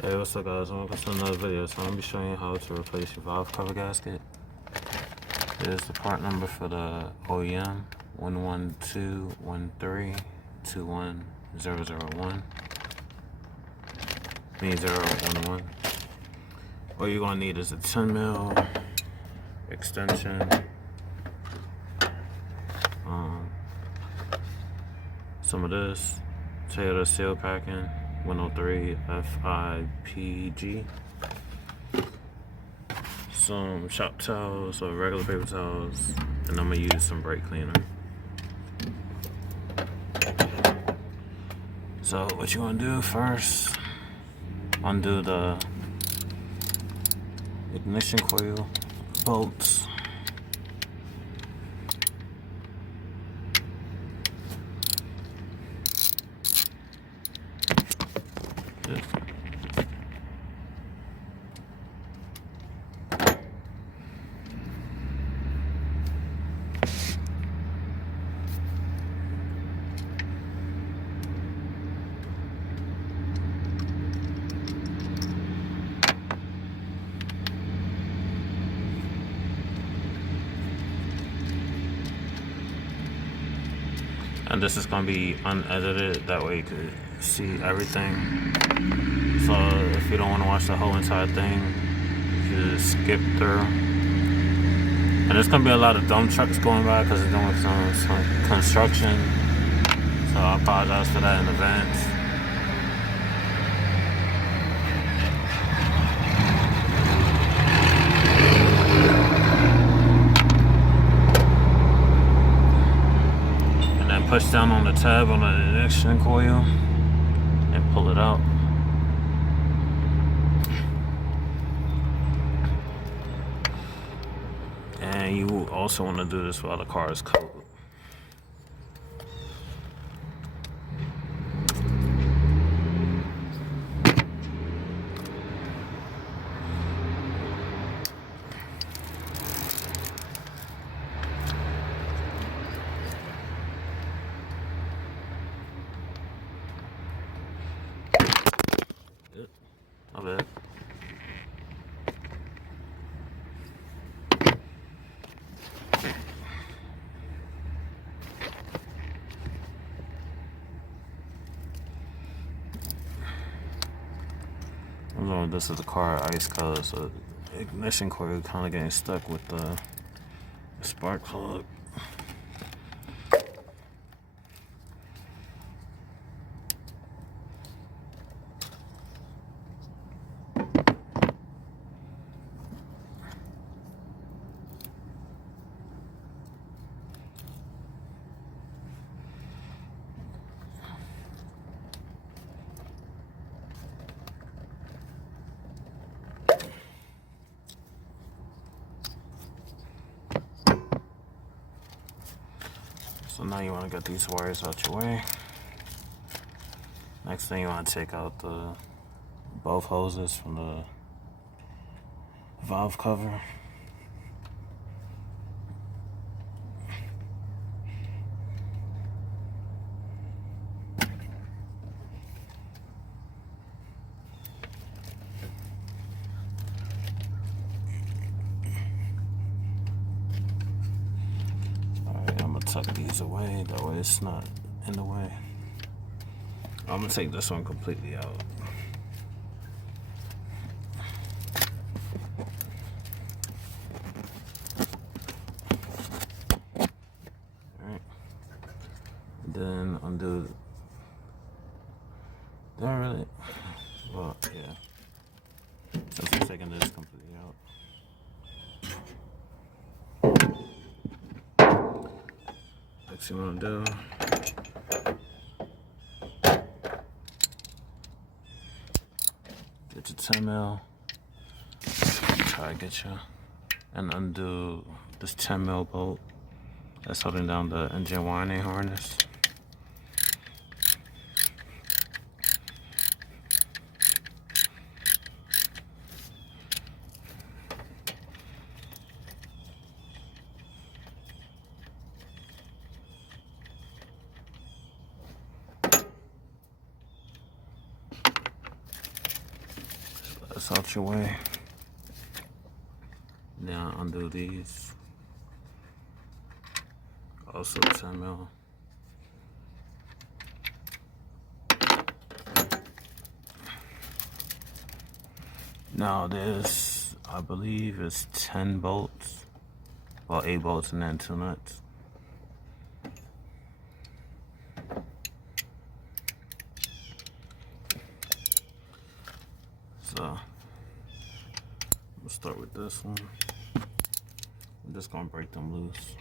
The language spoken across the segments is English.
Hey, what's up guys? Welcome to another video. So I'm going to be showing you how to replace your valve cover gasket. Here's the part number for the OEM 11213210001. Means 011. All you're going to need is a 10mm extension, some of this, Toyota seal packing 103 FIPG, some shop towels or regular paper towels, and I'm gonna use some brake cleaner. So what you wanna do first, undo the ignition coil bolts. And this is going to be unedited, that way you could see everything. So if you don't want to watch the whole entire thing, you can just skip through. And there's going to be a lot of dump trucks going by because they're doing some construction. So I apologize for that in advance. Push down on the tab on the ignition coil and pull it out. And you also want to do this while the car is cold. My bad. This is the car ice color, so the ignition coil kind of getting stuck with the spark plug. So now you want to get these wires out your way. Next thing, you want to take out both hoses from the valve cover. Tuck these away, that way it's not in the way. I'm gonna take this one completely out. Alright. Then undo. Not really. Well, yeah. Just taking this completely out. Next you want to do, get your 10mm, try to get you, and undo this 10mm bolt that's holding down the engine winding harness. That's out your way. Now undo these. Also 10 mil. Now this, I believe, is 10 bolts. Well, 8 bolts and then 2 nuts. So, we'll start with this one. I'm just gonna break them loose.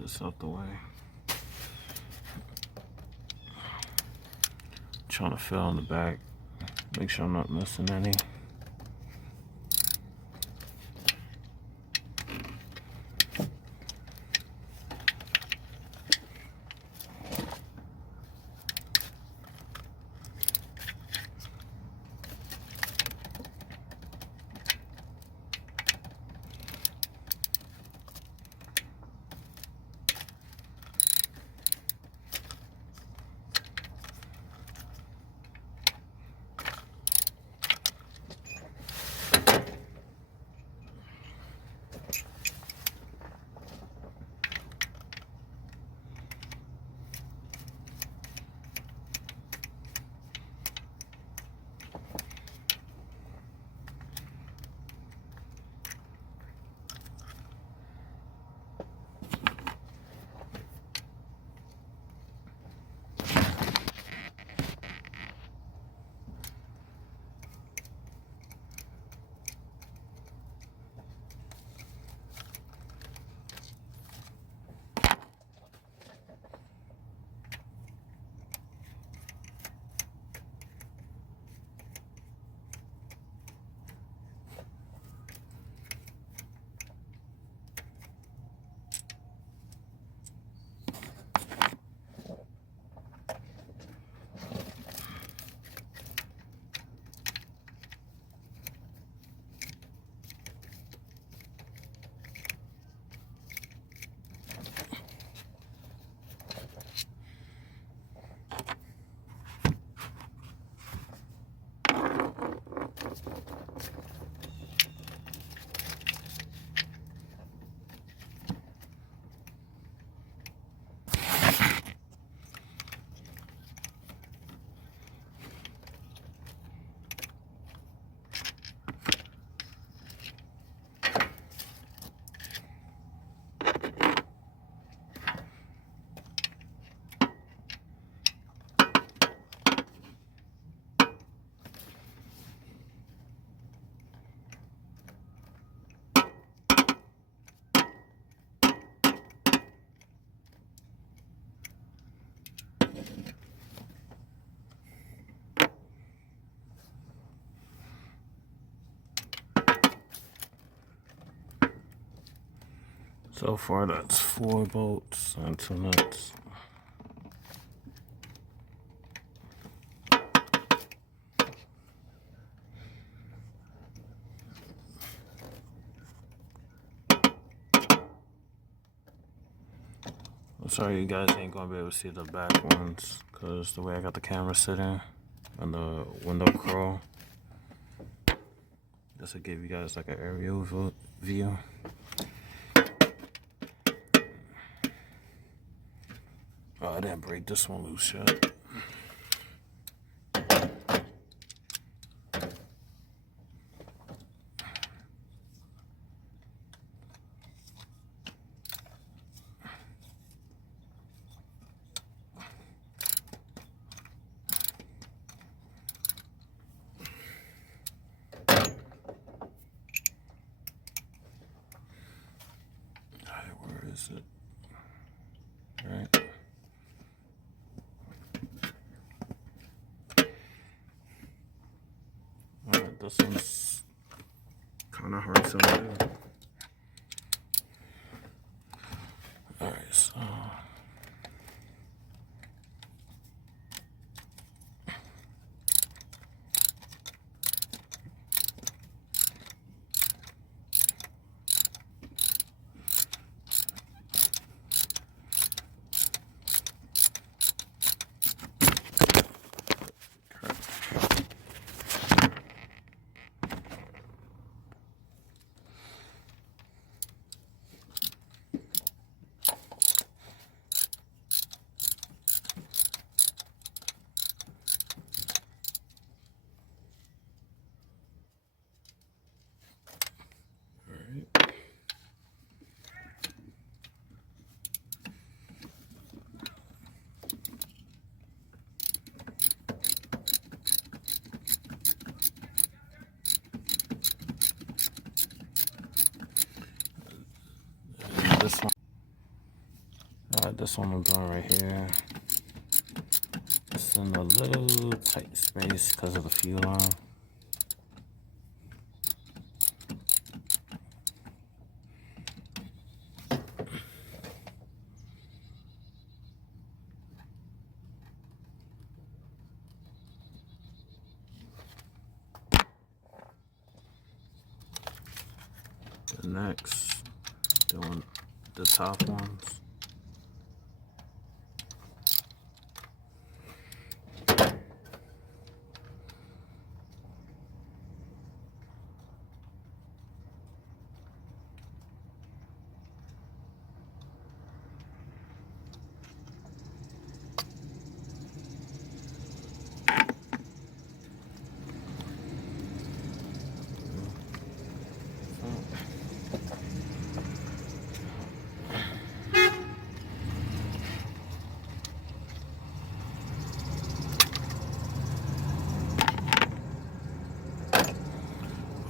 This out the way. Trying to fill in the back. Make sure I'm not missing any. So far, that's 4 bolts and 2 nuts. I'm sorry you guys ain't gonna be able to see the back ones because the way I got the camera sitting on the window curl. Just to give you guys like an aerial view. Oh, I didn't break this one loose yet. Alright, where is it? Right. Alright, this one's kind of hard to do. Alright, so this one I'm doing right here. It's in a little tight space because of the fuel line. Next, doing the top ones.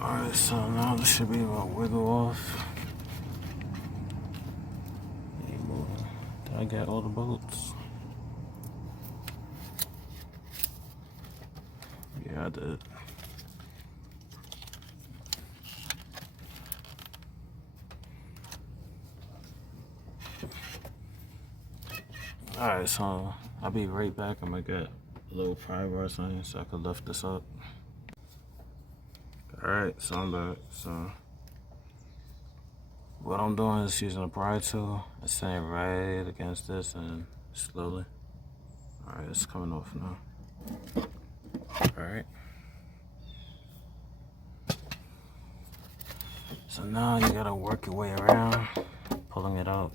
Alright, so now this should be able to wiggle off. Did I get all the bolts? Yeah, I did. Alright, so I'll be right back. I'm gonna get a little pry bar or something so I can lift this up. Alright, so I'm back. So what I'm doing is using a pry tool and setting it right against this and slowly. Alright, it's coming off now. Alright. So now you gotta work your way around, pulling it out.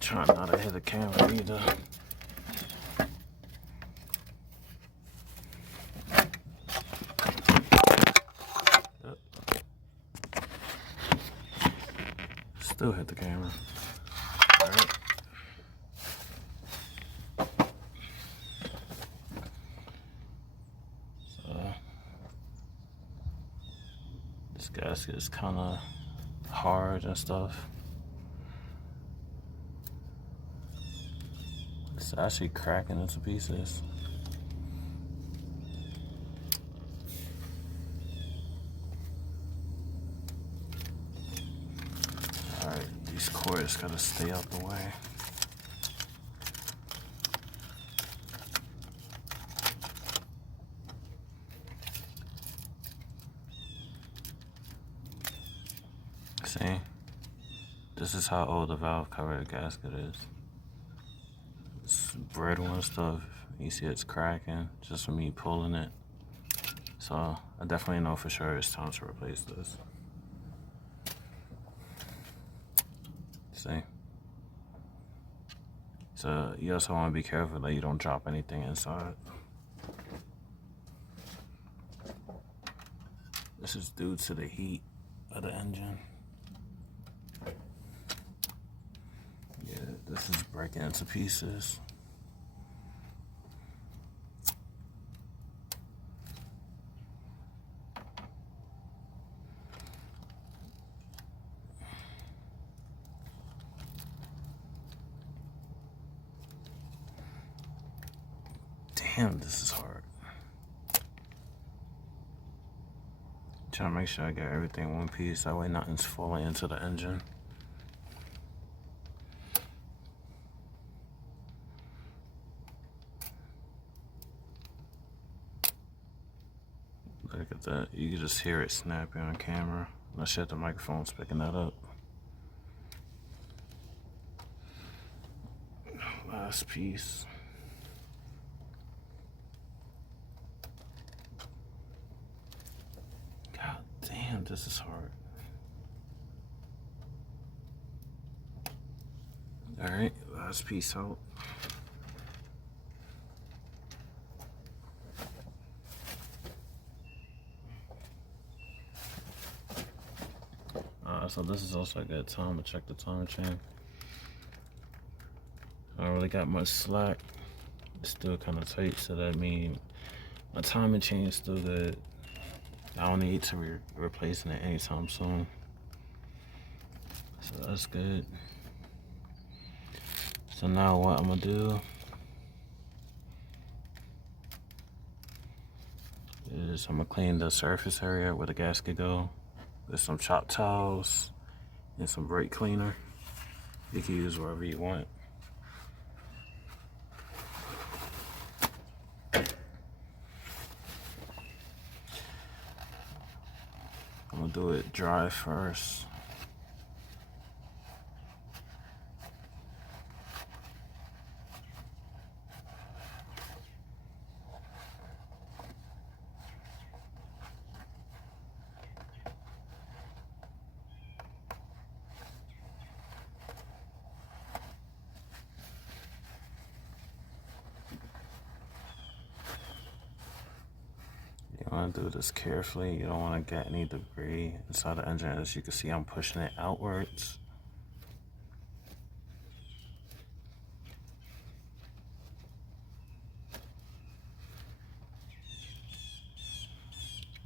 Try not to hit the camera either. Yep. Still hit the camera. Alright. So this gasket is kinda hard and stuff. It's actually cracking into pieces. Alright, these cords gotta stay out the way. See? This is how old the valve cover gasket is. It's brittle and stuff. You see it's cracking just from me pulling it. So I definitely know for sure it's time to replace this. See? So you also want to be careful that you don't drop anything inside. This is due to the heat of the engine. Yeah, this is breaking into pieces. Damn, this is hard. Trying to make sure I got everything in one piece, that way nothing's falling into the engine. Look at that, you can just hear it snapping on camera. Not sure if the microphone's picking that up. Last piece. God damn, this is hard. Alright, last piece out. So this is also a good time to check the time chain. I don't really got much slack. It's still kind of tight, so that means my timing chain is still good. I don't need to replacing it anytime soon. So that's good. So now what I'm gonna do is I'm gonna clean the surface area where the gasket go. There's some chopped towels and some brake cleaner. You can use wherever you want. I'm gonna do it dry first. You want to do this carefully. You don't want to get any debris inside the engine. As you can see, I'm pushing it outwards.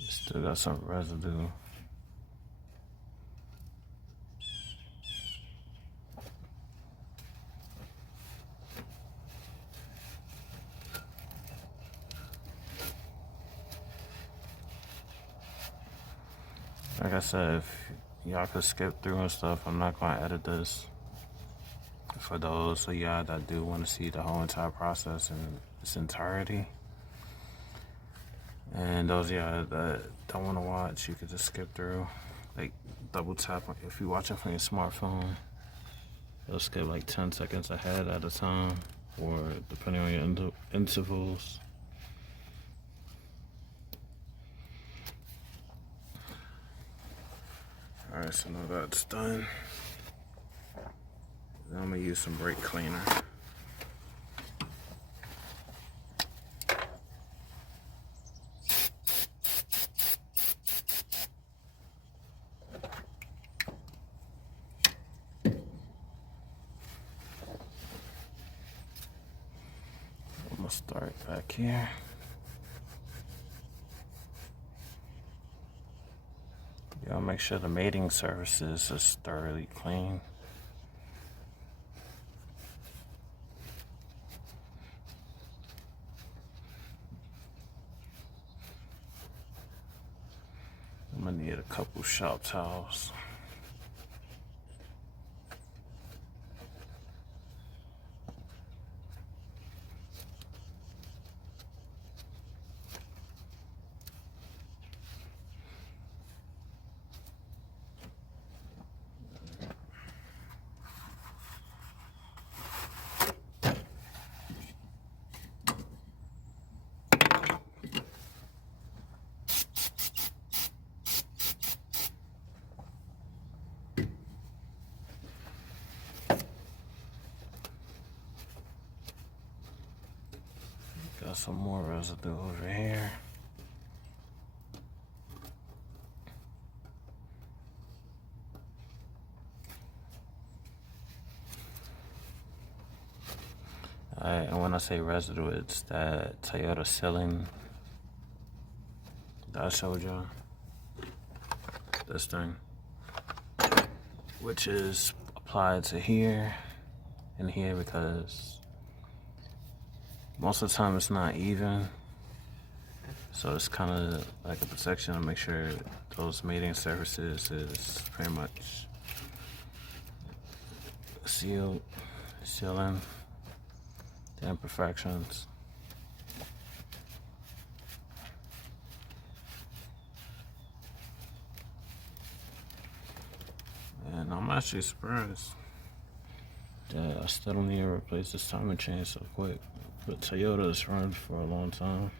Still got some residue. Like I said, if y'all could skip through and stuff, I'm not going to edit this for those of y'all that do want to see the whole entire process in its entirety. And those of y'all that don't want to watch, you could just skip through. Like, double tap. If you're watching from your smartphone, it'll skip like 10 seconds ahead at a time, or depending on your intervals. Alright, so now that's done. Then I'm gonna use some brake cleaner. I'm gonna start back here. Y'all make sure the mating surfaces is thoroughly clean. I'm gonna need a couple shop towels. Got some more residue over here. Alright, and when I say residue, it's that Toyota sealing that I showed y'all. This thing, which is applied to here and here because Most of the time it's not even, so it's kind of like a protection to make sure those mating surfaces is pretty much sealing the imperfections. And I'm actually surprised that I still don't need to replace this timing chain so quick. But Toyota's run for a long time.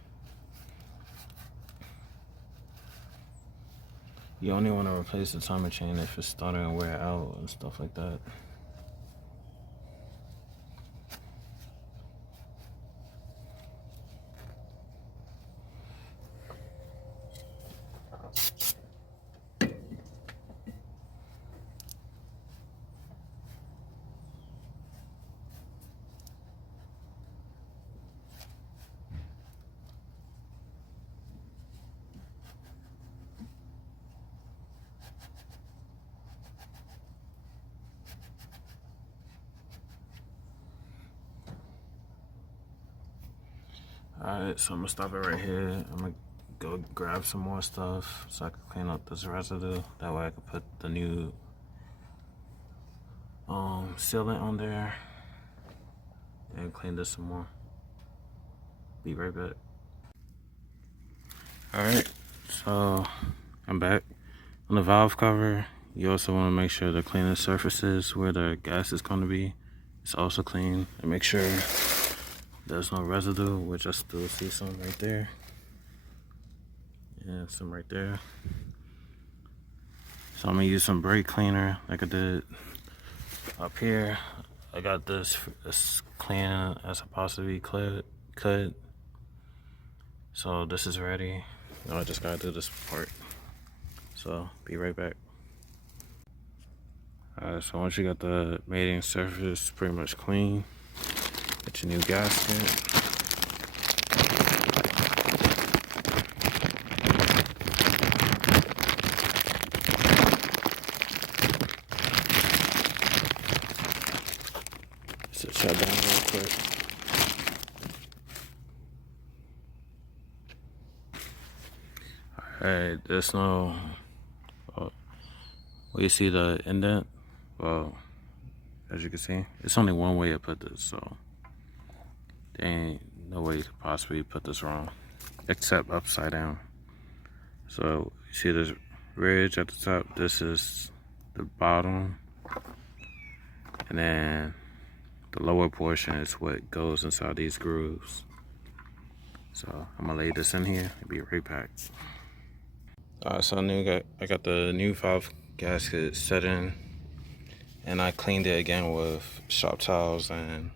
You only want to replace the timing chain if it's starting to wear out and stuff like that. Alright, so I'm gonna stop it right here. I'm gonna go grab some more stuff so I can clean up this residue. That way I can put the new sealant on there and clean this some more. Be right back. Alright, so I'm back. On the valve cover, you also want to make sure the cleaning surfaces where the gas is going to be is also clean, and make sure there's no residue, which I still see some right there. Yeah, some right there. So I'm gonna use some brake cleaner like I did up here. I got this as clean as I possibly could. So this is ready. Now I just gotta do this part. So be right back. Alright, so once you got the mating surface pretty much clean, get your new gasket. So shut down real quick. Alright, there's no, well, you see the indent? Well, as you can see, it's only one way to put this, so there ain't no way you could possibly put this wrong, except upside down. So you see this ridge at the top, this is the bottom, and then the lower portion is what goes inside these grooves. So I'm gonna lay this in here and be right back. Alright, so I got the new valve gasket set in, and I cleaned it again with shop towels and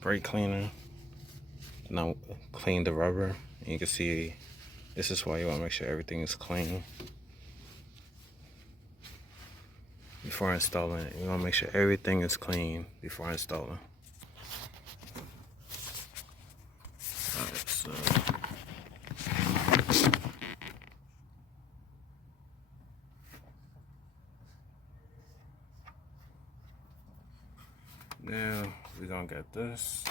brake cleaner, and I cleaned the rubber. And you can see this is why you want to make sure everything is clean before installing it. You want to make sure everything is clean before installing. Alright, so now we're gonna get this.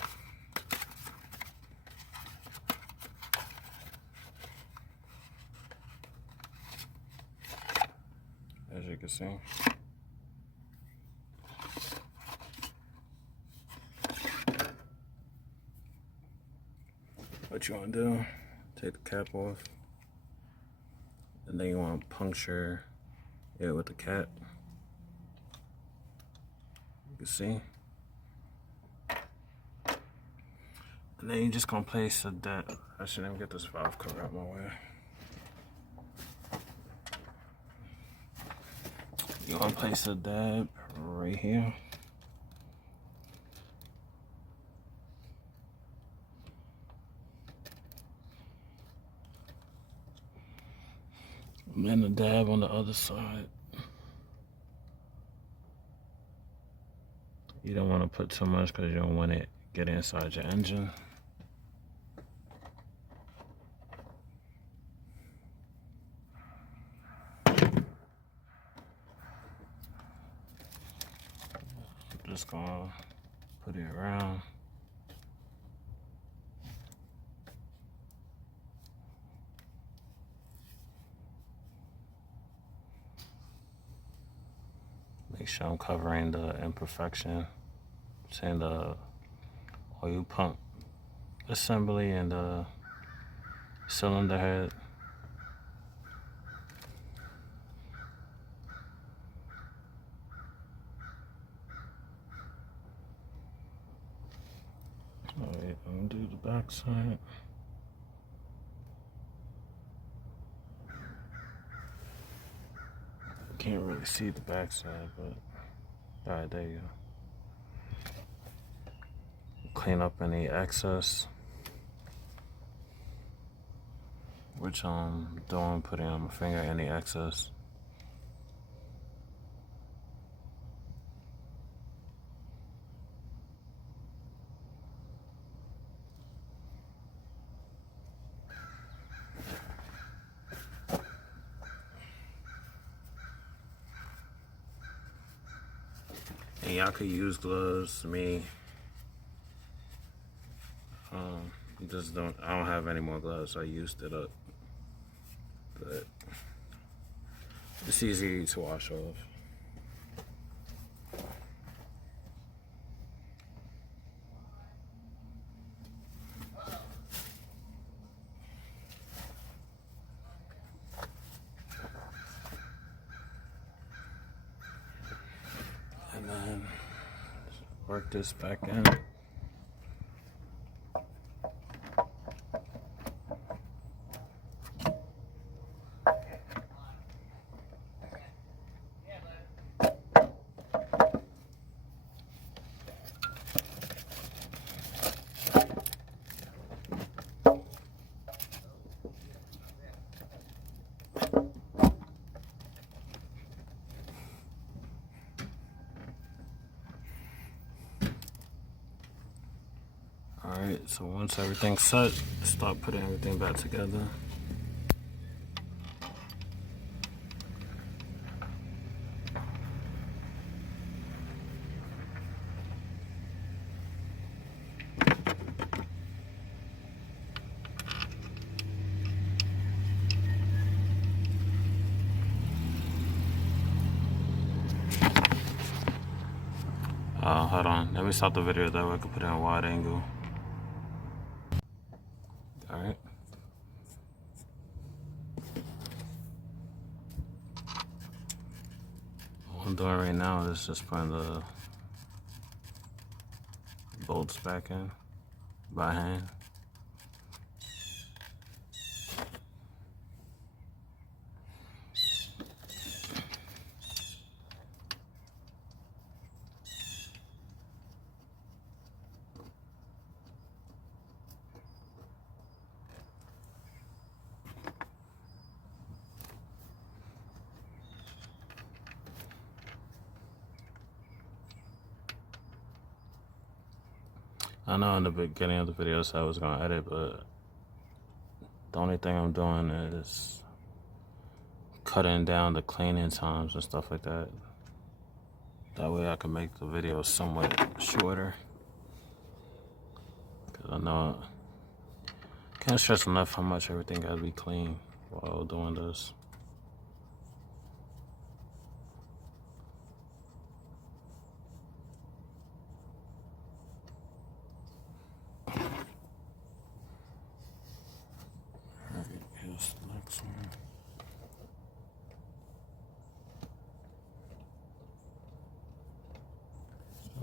As you can see. What you want to do, take the cap off, and then you want to puncture it with the cap. You can see. And then you're just going to place a dab. I shouldn't even get this valve cover out my way. You're going to place a dab right here. And then a dab on the other side. You don't want to put too much because you don't want it to get inside your engine. Just gonna put it around. sure I'm covering the imperfection, saying the oil pump assembly and the cylinder head. Alright, I'm gonna do the back side. Can't really see the back side, but alright, there you go. Clean up any excess, which I'm doing, putting on my finger any excess. And y'all could use gloves. Me, just don't. I don't have any more gloves. So I used it up, but it's easy to wash off. And then work this back in. Alright, so once everything's set, start putting everything back together. Hold on, let me stop the video that way I can put it in a wide angle. Alright. What I'm doing right now is just putting the bolts back in by hand. I know in the beginning of the video I said I was going to edit, but the only thing I'm doing is cutting down the cleaning times and stuff like that. That way I can make the video somewhat shorter. Because I know I can't stress enough how much everything got to be clean while doing this. Here's the next one.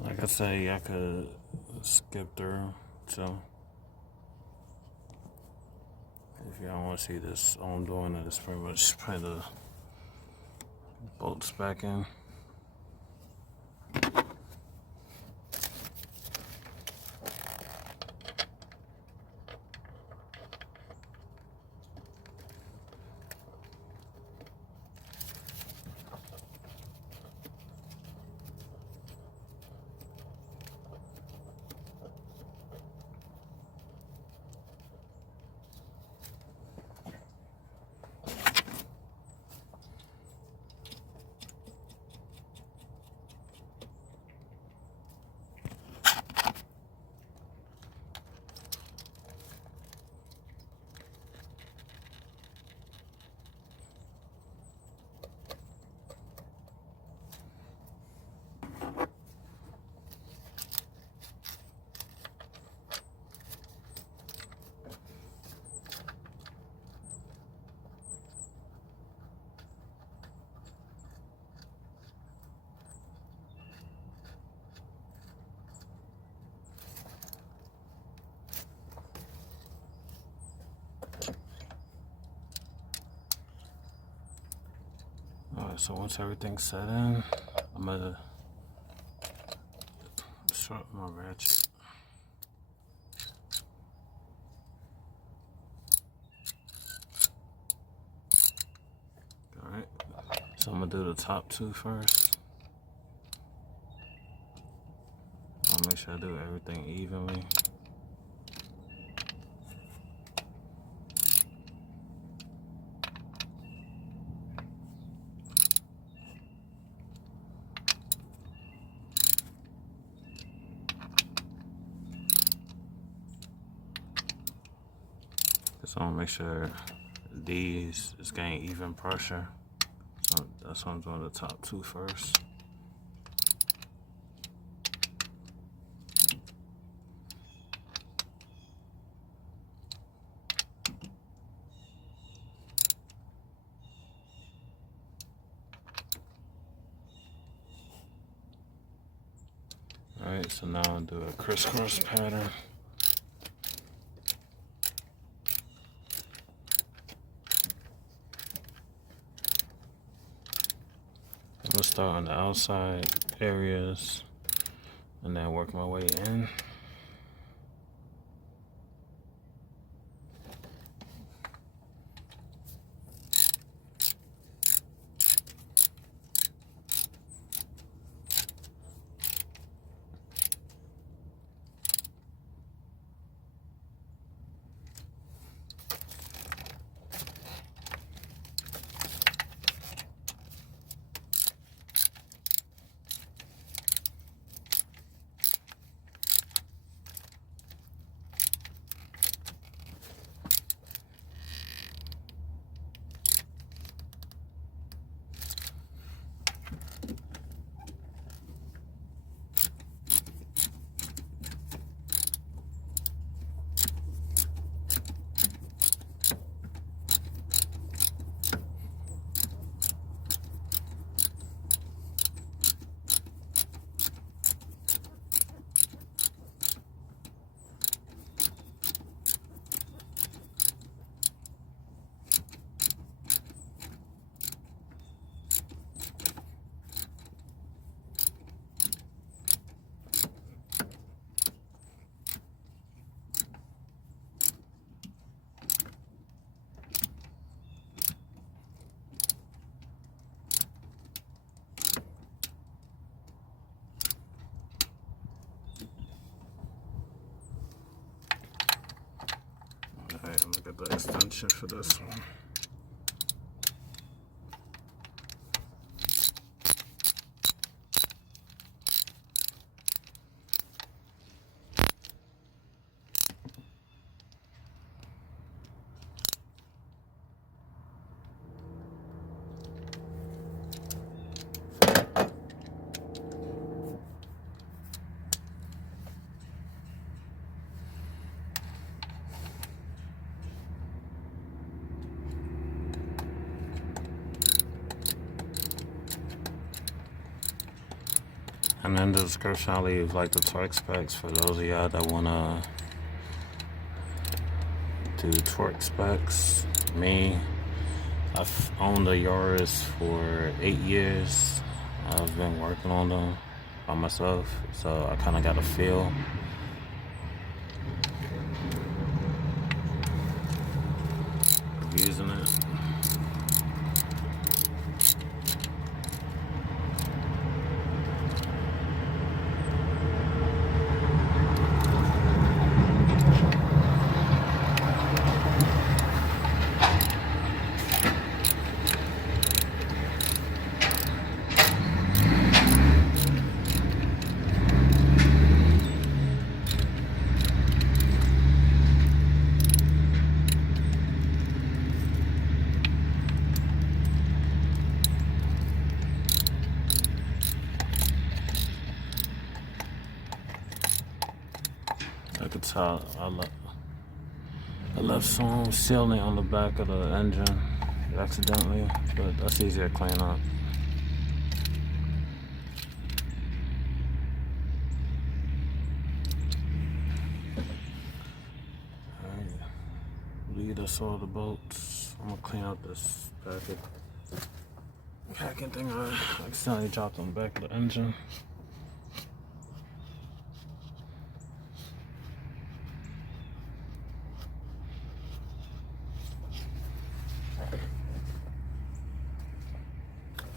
Like I say, I could skip through, so if y'all want to see this, all I'm doing is pretty much putting the bolts back in. Alright, so once everything's set in, I'm gonna short my ratchet. Alright, so I'm gonna do the top two first. I'll make sure I do everything evenly. So I'm gonna make sure these is getting even pressure. So that's why I'm doing the top two first. Alright, so now I'll do a crisscross pattern. I'm gonna start on the outside areas and then work my way in. Alright, I'm gonna get the extension for this one. And in the description, I'll leave like the torque specs for those of y'all that wanna do torque specs. Me, I've owned a Yaris for 8 years. I've been working on them by myself, so I kind of got a feel. Using it. I could tell I left some sealing on the back of the engine accidentally, but that's easier to clean up. Alright, lead us all the bolts. I'm gonna clean out this packet. hacking thing I accidentally dropped on the back of the engine.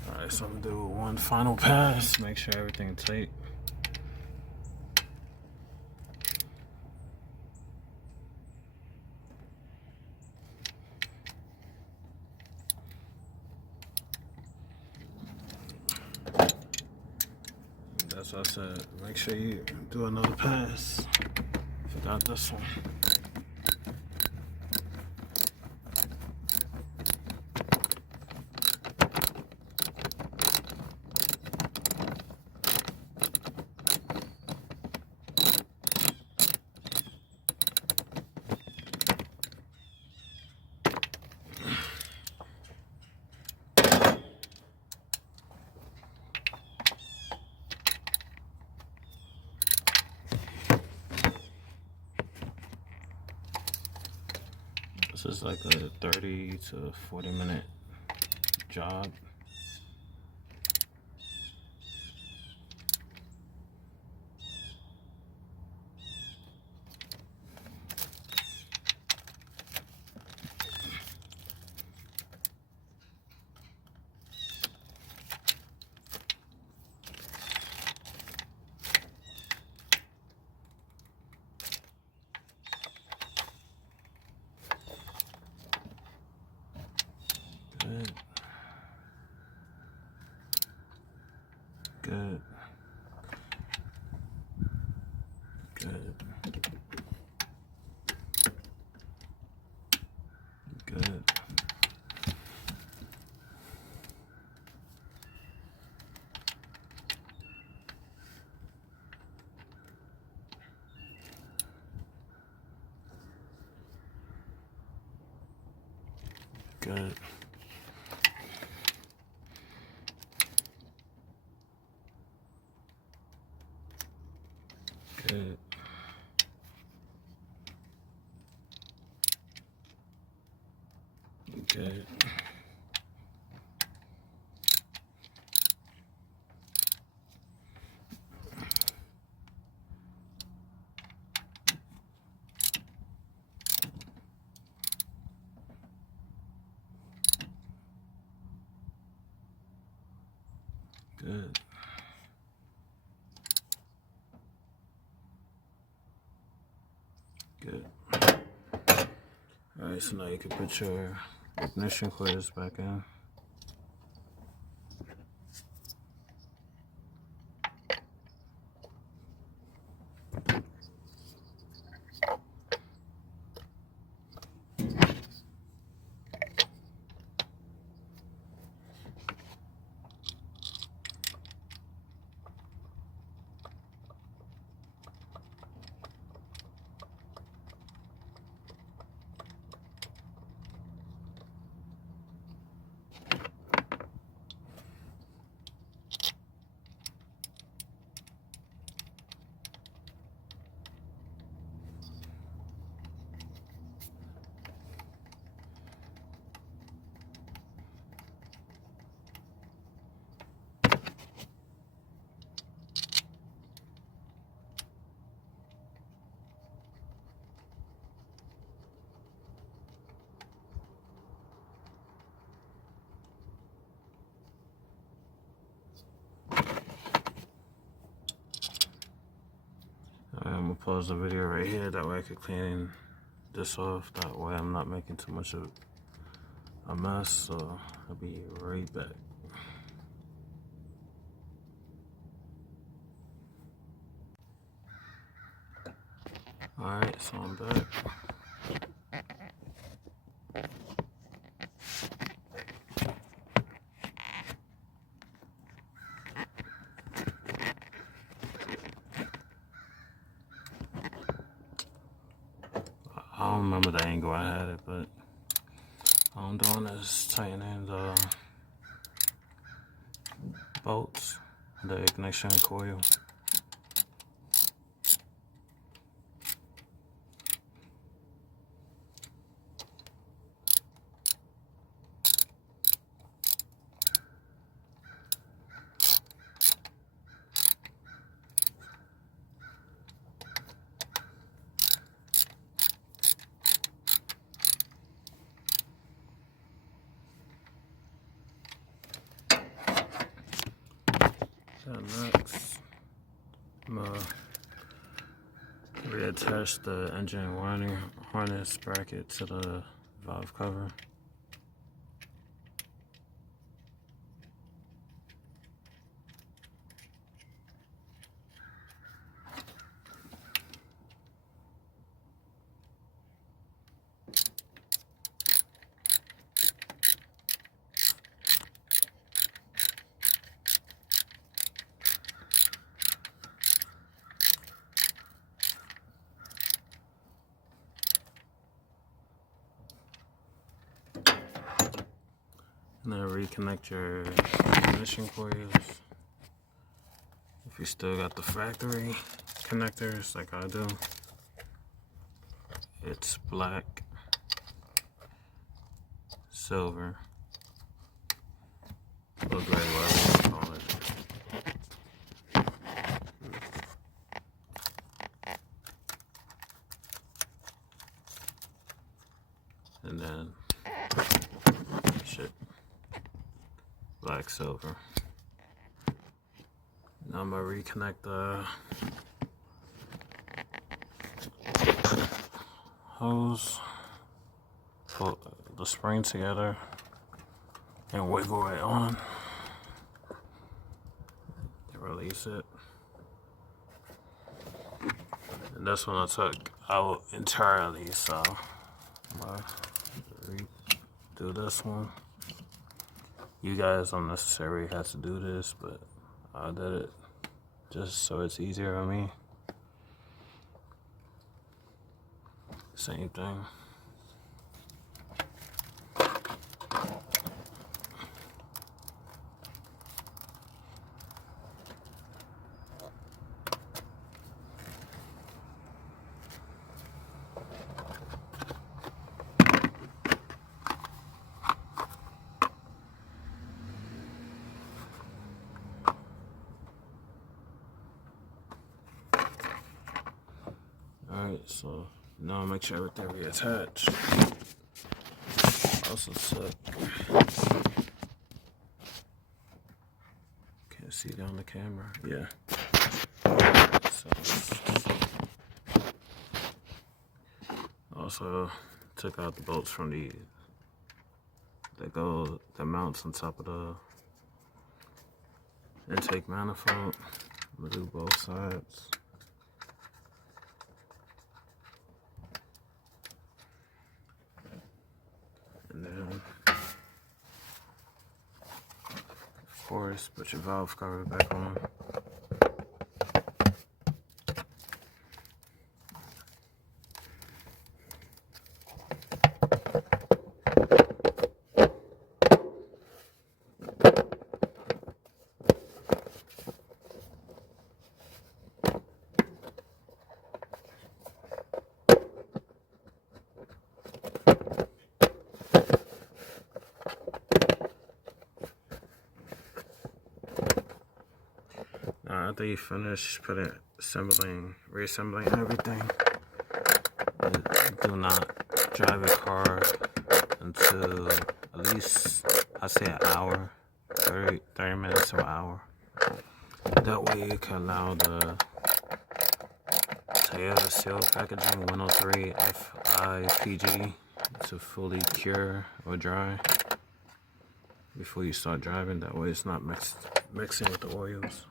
Alright, so I'm gonna do one final pass, make sure everything's tight. That's what I said, make sure you do another pass. Forgot this one. This is like a 30 to 40 minute job. Good. Good. Good. Good. Good. Good. Good. Good. Alright, so now you can put your ignition coils back in. I'm gonna pause the video right here, that way I can clean this off, that way I'm not making too much of a mess, so I'll be right back. Alright, so I'm back. I don't remember the angle I had it, but all I'm doing is tightening the bolts, the ignition coil. Reattach the engine wiring harness bracket to the valve cover. And then reconnect your ignition coils. If you still got the factory connectors like I do, it's black, silver, or gray, whatever you call it. And then black, silver. Now I'm gonna reconnect the hose, pull the spring together, and wiggle it on. Release it. And this one I took out entirely, so I'm gonna redo this one. You guys don't necessarily have to do this, but I did it just so it's easier on me. Same thing. Alright, so now make sure everything reattached. Also suck. Can't see down the camera. Yeah. So, also took out the bolts from that mounts on top of the intake manifold. I'm gonna do both sides. And then, of course, put your valve cover back on. After you finish reassembling everything, do not drive your car until at least, I'd say an hour, 30 minutes to an hour. That way you can allow the Toyota seal packaging 103 FIPG to fully cure or dry before you start driving. That way it's not mixing with the oils.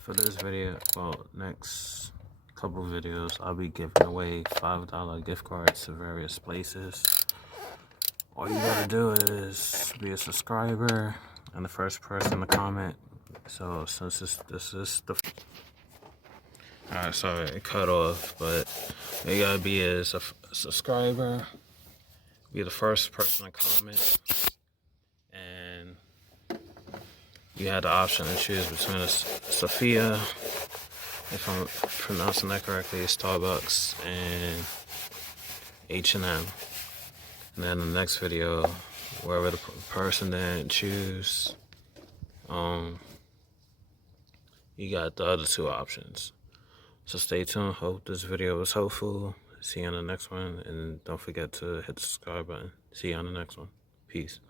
For this video, well, next couple videos, I'll be giving away $5 gift cards to various places. All you gotta do is be a subscriber and the first person to comment. So since this is the alright, sorry, it cut off, but you gotta be a subscriber, be the first person to comment, and you had the option to choose between a Sophia, if I'm pronouncing that correctly, Starbucks, and H&M. And then the next video, wherever the person didn't choose, you got the other two options. So stay tuned. Hope this video was helpful. See you on the next one. And don't forget to hit the subscribe button. See you on the next one. Peace.